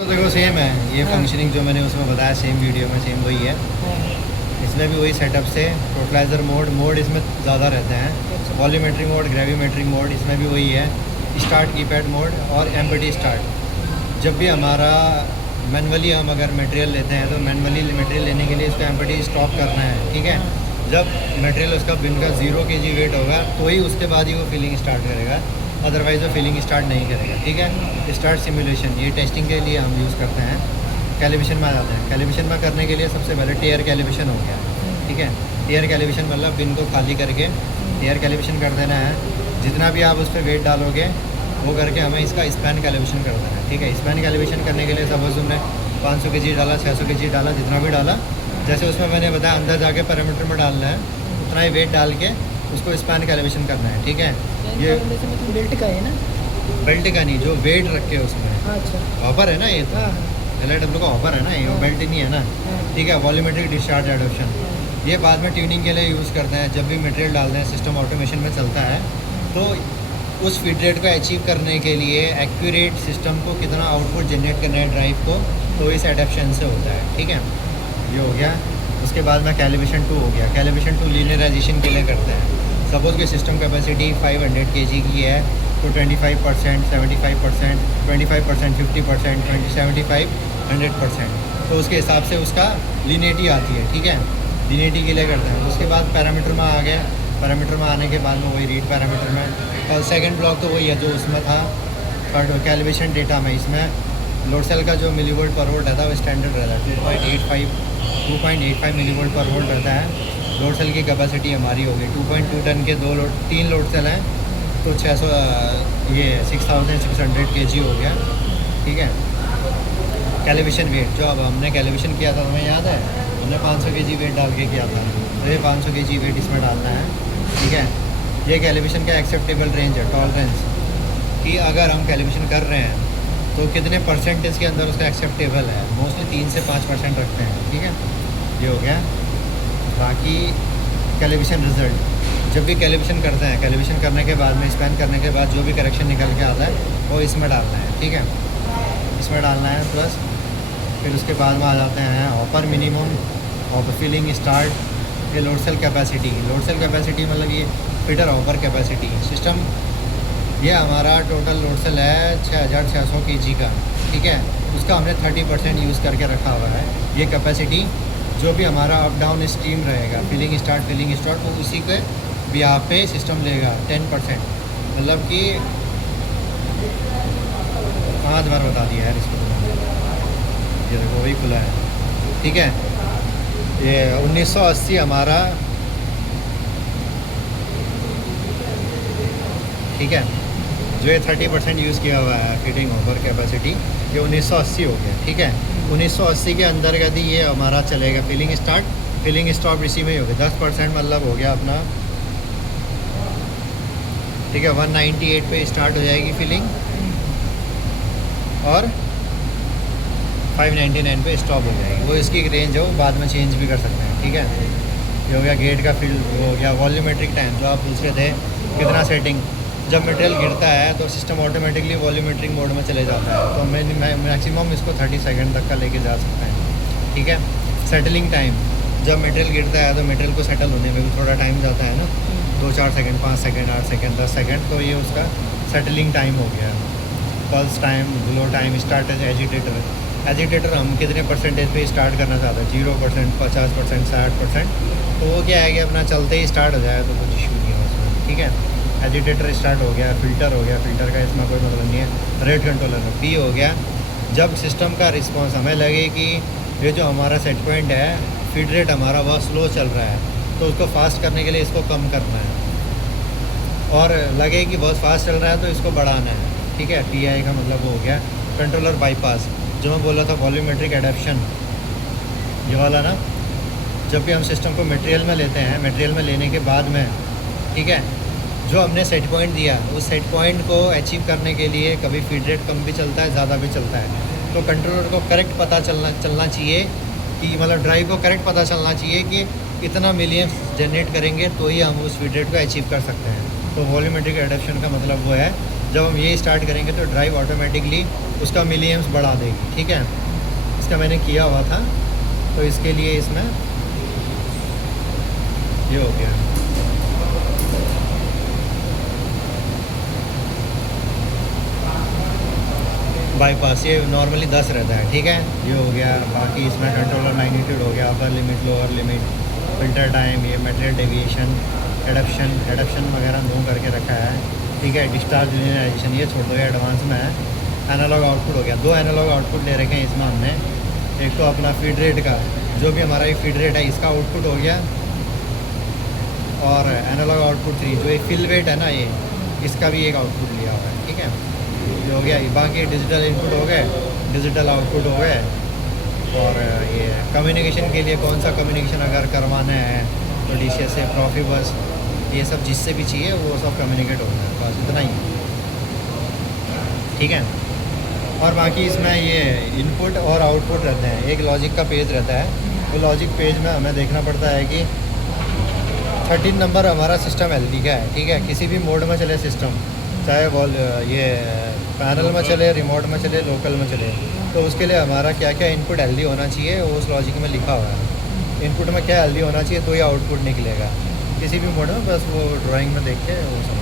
तो देखो सेम है ये फंक्शनिंग जो मैंने उसमें बताया, सेम वीडियो में सेम वही है। इसमें भी वही सेटअप से टोटलाइज़र मोड इसमें ज़्यादा रहते हैं। वॉल्यूमेट्री मोड, ग्रेविमेट्रिक मोड इसमें भी वही है। स्टार्ट कीपैड मोड और एम्पटी स्टार्ट। जब भी हमारा मैनुअली हम अगर मटेरियल लेते हैं तो मैनुअली मटेरियल लेने के लिए इसको एम्पटी स्टॉप करना है, ठीक है। जब मटेरियल उसका बिन का 0 kg वेट होगा तो ही उसके बाद ही वो फिलिंग स्टार्ट करेगा, अदरवाइज़ वो फिलिंग स्टार्ट नहीं करेगा, ठीक है। स्टार्ट सिमुलेशन ये टेस्टिंग के लिए हम यूज़ करते हैं। कैलिब्रेशन में आ जाते हैं। कैलिब्रेशन में करने के लिए सबसे पहले टेयर कैलिब्रेशन हो गया, ठीक है। टेयर कैलिब्रेशन मतलब बिन को खाली करके टेयर कैलिब्रेशन कर देना है। जितना भी आप उस पर वेट डालोगे वो करके हमें इसका स्पैन कैलिब्रेशन कर देना है, ठीक है। स्पैन कैलिब्रेशन करने के लिए सपोज तुमने 500 kg डाला, 600 kg डाला, जितना भी डाला, जैसे उसमें मैंने बताया अंदर जाके पैरामीटर में डालना है, उतना ही वेट डाल के उसको स्पैन कैलिब्रेशन करना है, ठीक है। ये बेल्ट का है ना? बेल्ट का नहीं, जो वेट रखे उसमें। अच्छा, हॉपर है ना ये तो, LIW का हॉपर है ना ये, बेल्ट नहीं है ना, ठीक है। वॉल्यूमेट्रिक डिस्चार्ज एडॉप्शन ये बाद में ट्यूनिंग के लिए यूज़ करते हैं। जब भी मटेरियल डालते हैं सिस्टम ऑटोमेशन में चलता है तो उस फीड रेट को अचीव करने के लिए एक्यूरेट सिस्टम को कितना आउटपुट जनरेट करना है ड्राइव को, तो इस एडप्शन से होता है, ठीक है। ये हो गया। उसके बाद में कैलिब्रेशन 2 हो गया। कैलिब्रेशन 2 लीनियराइजेशन के लिए करते हैं। सपोज की सिस्टम कैपेसिटी 500 kg की है तो 25%, 75%, 25%, 50%, 75, 100%, तो उसके हिसाब से उसका लीनियरिटी आती है, ठीक है। लीनियरिटी के लिए करते हैं। उसके बाद पैरामीटर में आ गया। पैरामीटर में आने के बाद में वही रीड पैरामीटर में, और सेकंड ब्लॉक तो वही है जो उसमें था कैलिब्रेशन डेटा में। इसमें लोड सेल का जो मिलीवोल्ट पर वोल्ट रहता है वो स्टैंडर्ड रहता है 2.85 मिलीवोल्ट पर वोल्ट रहता है। लोड सेल की कैपेसिटी हमारी होगी 2.2 टन के 3 लोड सेल हैं तो 6600 kg हो गया, ठीक है। कैलिब्रेशन वेट जो अब हमने कैलिब्रेशन किया था हमें याद है, हमने 500 kg वेट डाल के किया था, तो ये 500 kg वेट इसमें डालना है, ठीक है। ये कैलिब्रेशन का एक्सेप्टेबल रेंज है, टॉलरेंस कि अगर हम कैलिब्रेशन कर रहे हैं तो कितने परसेंटेज के अंदर उसका एक्सेप्टेबल है। मोस्टली 3 से 5% रखते हैं, ठीक है। ये हो गया। बाकी कैलिब्रेशन रिज़ल्ट जब भी कैलिब्रेशन करते हैं, कैलिब्रेशन करने के बाद में स्पैन करने के बाद जो भी करेक्शन निकल के आता है वो इसमें डालना है, ठीक है। इसमें डालना है प्लस फिर उसके बाद में आ जाते हैं hopper minimum, hopper filling start, ये load cell capacity. Load cell capacity मतलब ये फीडर हॉपर कैपेसिटी सिस्टम। ये हमारा टोटल लोड सेल है 6600 kg का, ठीक है। उसका हमने 30% यूज़ करके रखा हुआ है। ये कैपेसिटी जो भी हमारा अप डाउन स्ट्रीम रहेगा, फिलिंग स्टार्ट वो उसी के ब्याह पे सिस्टम लेगा 10%, मतलब कि पाँच बार बता दिया यार इसको। ये देखो वही खुला है, ठीक है। ये 1980 हमारा, ठीक है। जो ये 30% यूज़ किया हुआ है फीडिंग ओवर कैपेसिटी, ये 1980 हो गया, ठीक है। 1980 के अंतर्गत ही ये हमारा चलेगा फिलिंग स्टार्ट, फिलिंग स्टॉप इसी में ही हो गया। 10% मतलब हो गया अपना, ठीक है। 198 पे स्टार्ट हो जाएगी फिलिंग और 599 पे स्टॉप हो जाएगी। वो इसकी रेंज है, वो बाद में चेंज भी कर सकते हैं, ठीक है। ये हो गया गेट का फील्ड, हो गया वॉल्यूमेट्रिक टाइम जो आप पूछ रहे थे कितना सेटिंग। जब मटेरियल गिरता है तो सिस्टम ऑटोमेटिकली वॉल्यूमेट्रिक मोड में चले जाता है, तो मैक्सिमम इसको 30 सेकंड तक का लेके जा सकते हैं, ठीक है। सेटलिंग टाइम जब मटेरियल गिरता है तो मटेरियल को सेटल होने में भी थोड़ा टाइम जाता है ना, 2-4 सेकंड, 5 सेकंड, 8 सेकंड, 10 सेकंड, तो ये उसका सेटलिंग टाइम हो गया। Pulse time, glow time, start agitator. Agitator हम कितने परसेंटेज पे स्टार्ट करना चाहते हैं, 0%, 50%, 60%, तो वो क्या है कि अपना चलते ही स्टार्ट हो जाए तो कुछ इशू नहीं है उसमें, ठीक है। एजिटेटर स्टार्ट हो गया। फ़िल्टर हो गया, फ़िल्टर का इसमें कोई मतलब नहीं है। रेट कंट्रोलर पी हो गया। जब सिस्टम का रिस्पॉन्स हमें लगे कि ये जो हमारा सेट पॉइंट है फीड रेट हमारा बहुत स्लो चल रहा है, तो उसको फास्ट करने के लिए इसको कम करना है, और लगे कि बहुत फास्ट चल रहा है तो इसको बढ़ाना है, ठीक है। PI का मतलब वो हो गया। कंट्रोलर बाईपास जो मैं बोला था वॉल्यूमेट्रिक एडप्शन, ये वाला ना, जब भी हम सिस्टम को मटेरियल में लेते हैं, मटेरियल में लेने के बाद में, ठीक है, जो हमने सेट पॉइंट दिया उस सेट पॉइंट को अचीव करने के लिए कभी फीड रेट कम भी चलता है, ज़्यादा भी चलता है, तो कंट्रोलर को करेक्ट पता चलना चाहिए कि मतलब ड्राइव को करेक्ट पता चलना चाहिए कि इतना मिलियन जनरेट करेंगे तो ही हम उस फीड रेट को अचीव कर सकते हैं। तो वॉल्यूमेट्रिक एडप्शन का मतलब वो है जब हम ये स्टार्ट करेंगे तो ड्राइव ऑटोमेटिकली उसका मिलीएम्स बढ़ा देगी, ठीक है। इसका मैंने किया हुआ था, तो इसके लिए इसमें ये हो गया। बाईपास ये नॉर्मली 10 रहता है, ठीक है, ये हो गया। बाकी इसमें कंट्रोलर मैग्नीट्यूड हो गया, upper limit, lower limit, filter time, ये मटेरियल डेविएशन, एडप्शन वगैरह नो करके रखा है, ठीक है। डिस्चार्ज यूनिलाइजेशन ये छोड़ दो, ये एडवांस में है। एनालॉग आउटपुट हो गया, 2 एनालॉग आउटपुट ले रखे हैं इसमें हमने। एक तो अपना फीड रेट का, जो भी हमारा ये फीड रेट है इसका आउटपुट हो गया, और एनालॉग आउटपुट 3 जो ये फिल वेट है ना, ये इसका भी एक आउटपुट लिया हुआ है, ठीक है। ये हो गया। बाकी डिजिटल इनपुट हो गए, डिजिटल आउटपुट हो गए। और ये कम्युनिकेशन के लिए कौन सा कम्युनिकेशन अगर करवाना है तो DCS से प्रॉफिबस, ये सब जिससे भी चाहिए वो सब कम्युनिकेट होना है, बस इतना ही, ठीक है। और बाकी इसमें ये इनपुट और आउटपुट रहते हैं। एक लॉजिक का पेज रहता है, वो लॉजिक पेज में हमें देखना पड़ता है कि 13 नंबर हमारा सिस्टम LD का है, ठीक है। किसी भी मोड में चले सिस्टम, चाहे वॉल ये पैनल में चले, रिमोट में चले, लोकल में चले, तो उसके लिए हमारा क्या क्या इनपुट LD होना चाहिए वो उस लॉजिक में लिखा हुआ है। इनपुट में क्या LD होना चाहिए तो ये आउटपुट निकलेगा किसी भी मोड में, बस वो ड्राइंग में देख के वो समझ